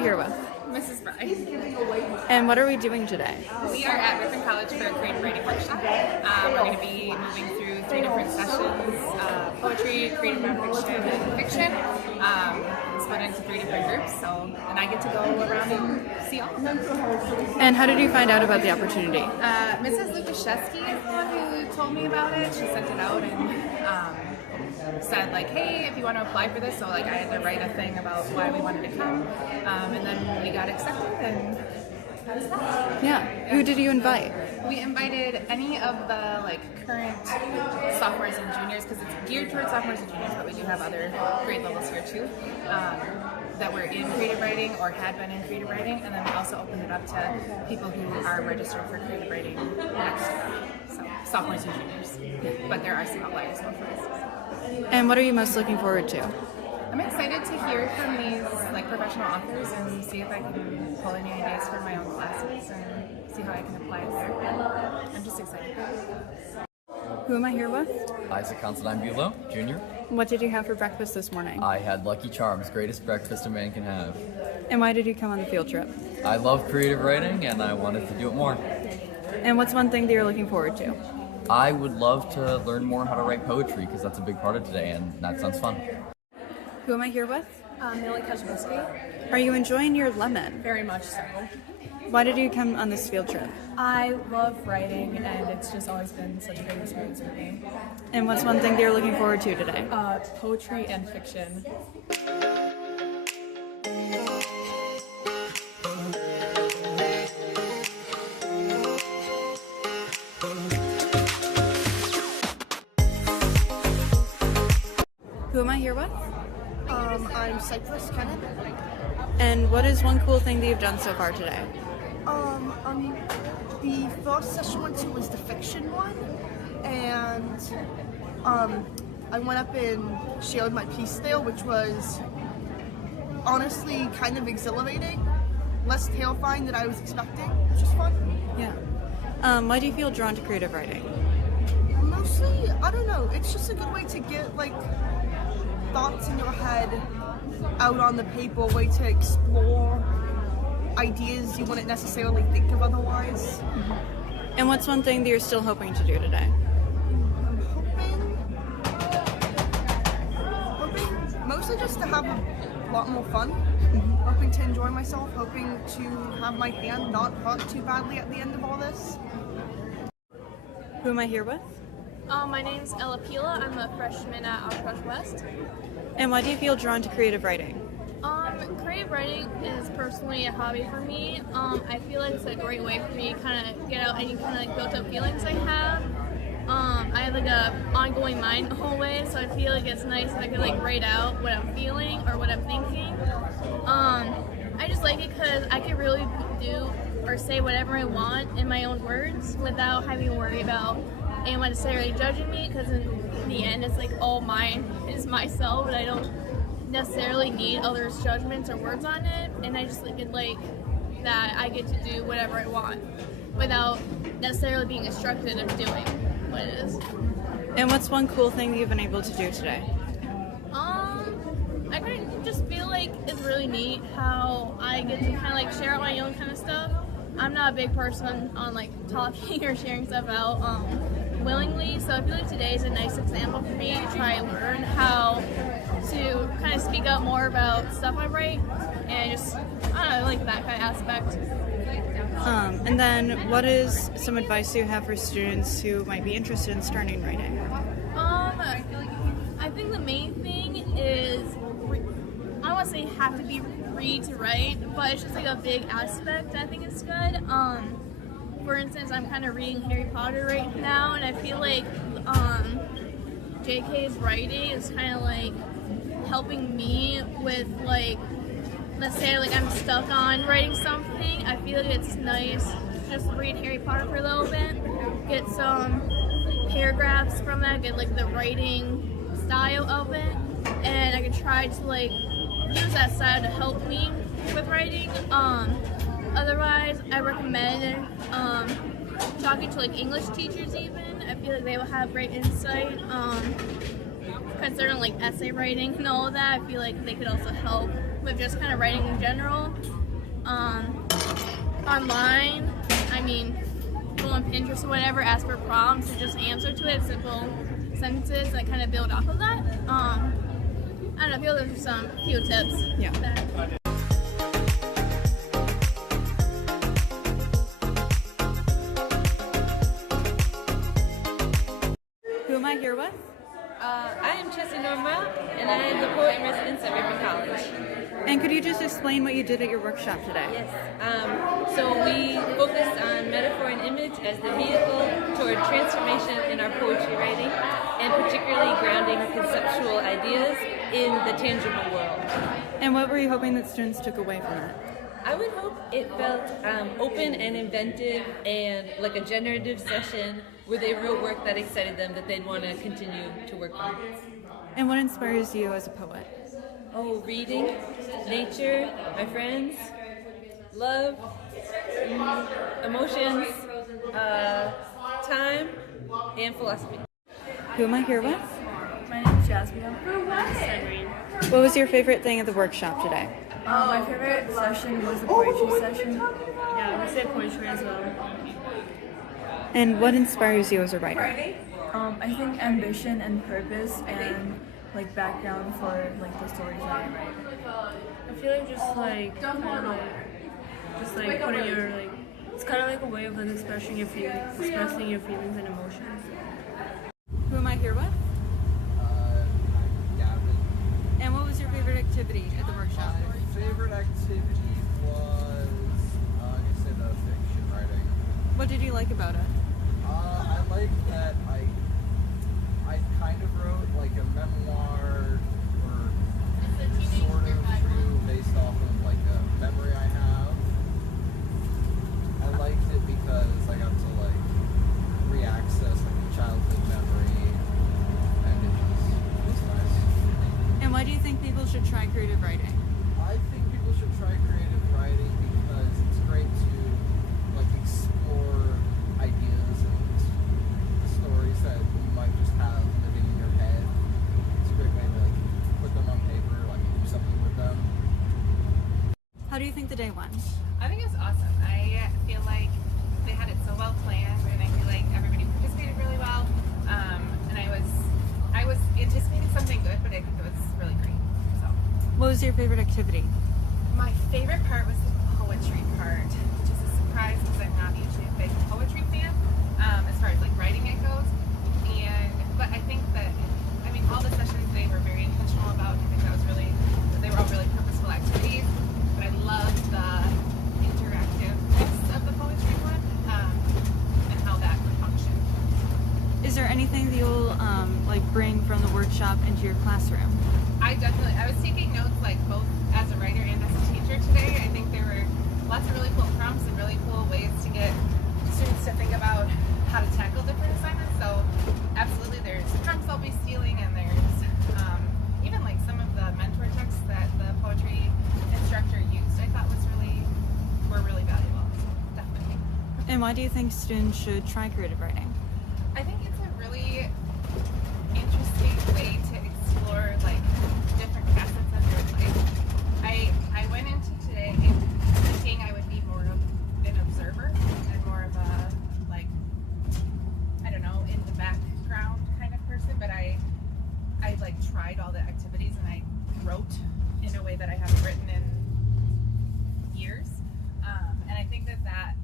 here with? Mrs. Fry. And what are we doing today? We are at Ripon College for a creative writing workshop. We're going to be moving through 3 different sessions, poetry, creative nonfiction, and fiction, split into 3 different groups. And I get to go around and see all of them. And how did you find out about the opportunity? Mrs. Lukaszewski is the one who told me about it. She sent it out and said like, hey, if you want to apply for this, so like I had to write a thing about why we wanted to come, and then we got accepted, and that was that. Yeah. Who did you invite? We invited any of the like current sophomores and juniors, because it's geared towards sophomores and juniors, but we do have other grade levels here too, that were in creative writing or had been in creative writing, and then we also opened it up to people who are registered for creative writing next year, so sophomores and juniors, but there are some outliers both ways. And what are you most looking forward to? I'm excited to hear from these like professional authors and see if I can pull any ideas for my own classes and see how I can apply it there. I'm just excited. Who am I here with? Isaac Constantine Bulow, Jr. What did you have for breakfast this morning? I had Lucky Charms, greatest breakfast a man can have. And why did you come on the field trip? I love creative writing and I wanted to do it more. And what's one thing that you're looking forward to? I would love to learn more how to write poetry because that's a big part of today and that sounds fun. Who am I here with? Millie Kozłowski. Are you enjoying your lemon? Very much so. Why did you come on this field trip? I love writing and it's just always been such a great experience for me. And what's one thing that you're looking forward to today? Poetry and fiction. Who am I here with? I'm Cypress Kenneth. And what is one cool thing that you've done so far today? The first session I went to was the fiction one, and I went up and shared my piece there, which was honestly kind of exhilarating, less terrifying than I was expecting, which is fun. Yeah. Why do you feel drawn to creative writing? Mostly, I don't know, it's just a good way to get like thoughts in your head out on the paper, way to explore ideas you wouldn't necessarily think of otherwise. Mm-hmm. And what's one thing that you're still hoping to do today? I'm hoping mostly just to have a lot more fun, hoping to enjoy myself, hoping to have my hand not hurt too badly at the end of all this. Who am I here with? My name's Ella Pila. I'm a freshman at Oshkosh West. And why do you feel drawn to creative writing? Creative writing is personally a hobby for me. I feel like it's a great way for me to kind of get out any kind of like built up feelings I have. I have like a ongoing mind always, so I feel like it's nice if I can like write out what I'm feeling or what I'm thinking. I just like it because I can really do or say whatever I want in my own words without having to worry about anyone necessarily judging me, because in the end it's like all mine is myself and I don't necessarily need others' judgments or words on it, and I just like that I get to do whatever I want without necessarily being instructed of doing what it is. And what's one cool thing that you've been able to do today? I kind of just feel like it's really neat how I get to kind of like share out my own kind of stuff. I'm not a big person on like talking or sharing stuff out willingly, so I feel like today is a nice example for me to try and learn how to kind of speak up more about stuff I write, and just, I don't know, I like that kind of aspect. And then what is some advice you have for students who might be interested in starting writing? I think the main thing is, I don't want to say have to be read to write, but it's just like a big aspect. I think it's good. For instance, I'm kind of reading Harry Potter right now, and I feel like JK's writing is kind of like helping me with like, let's say like I'm stuck on writing something. I feel like it's nice to just read Harry Potter for a little bit, get some paragraphs from that, get like the writing style of it, and I can try to like use that side to help me with writing. Otherwise, I recommend talking to like English teachers even. I feel like they will have great insight concerning like essay writing and all of that. I feel like they could also help but just kind of writing in general. Online, I mean, go on Pinterest or whatever, ask for prompts and just answer to it, simple sentences, and kind of build off of that. I don't know, I feel there's some few tips. Yeah. Who am I here with? I am Chelsea Norma, and I am the poet in residence at Ripon College. And could you just explain what you did at your workshop today? Yes. So we focused on metaphor and image as the vehicle toward transformation in our poetry writing, and particularly grounding conceptual ideas in the tangible world. And what were you hoping that students took away from it? I would hope it felt open and inventive and like a generative session where they wrote work that excited them that they'd want to continue to work on. And what inspires you as a poet? Oh, reading, nature, my friends, love, emotions, time, and philosophy. Who am I here with? My name is Jasmine. I'm studying. What was your favorite thing at the workshop today? My favorite session was the poetry session. Yeah, we said poetry as well. And what inspires you as a writer? I think ambition and purpose and like background for like the stories that I write. I feel like just like putting your like it's kind of like a way of like expressing your feelings and emotions. Who am I here with? Gavin. And what was your favorite activity at the workshop? My favorite activity was, I guess, fiction writing. What did you like about it? I like that I kind of wrote like a memoir or sort of true based off of like a memory I have. I liked it because I got to like re-access like a childhood memory, and it was nice. And why do you think people should try creative writing? I think people should try creative writing because it's great to like explore ideas and stories that you might just have living in your head. It's a great way to like put them on paper, like do something with them. How do you think the day went? I think it's awesome. I feel like they had it so well planned, and I feel like everybody participated really well. And I was anticipating something good, but I think it was really great. So, What was your favorite activity? my favorite part was the poetry part, which is a surprise because I'm not usually a big poetry fan as far as like writing it goes. But I think that all the sessions they were very intentional about. I think they were all really purposeful activities. But I loved the interactiveness of the poetry one and how that would function. Is there anything that you'll bring from the workshop into your classroom? I was taking notes like both as a writer and as a teacher today. I think there were lots of really cool prompts and really cool ways to get students to think about how to tackle different assignments. So absolutely there's prompts I'll be stealing, and there's even like some of the mentor texts that the poetry instructor used I thought were really valuable. So definitely. And why do you think students should try creative writing? I think it's a really interesting way to explore like different facets of your life. I went into today thinking I would be more of an observer and more of a in the background kind of person, but I like tried all the activities and I wrote in a way that I haven't written in years. And I think that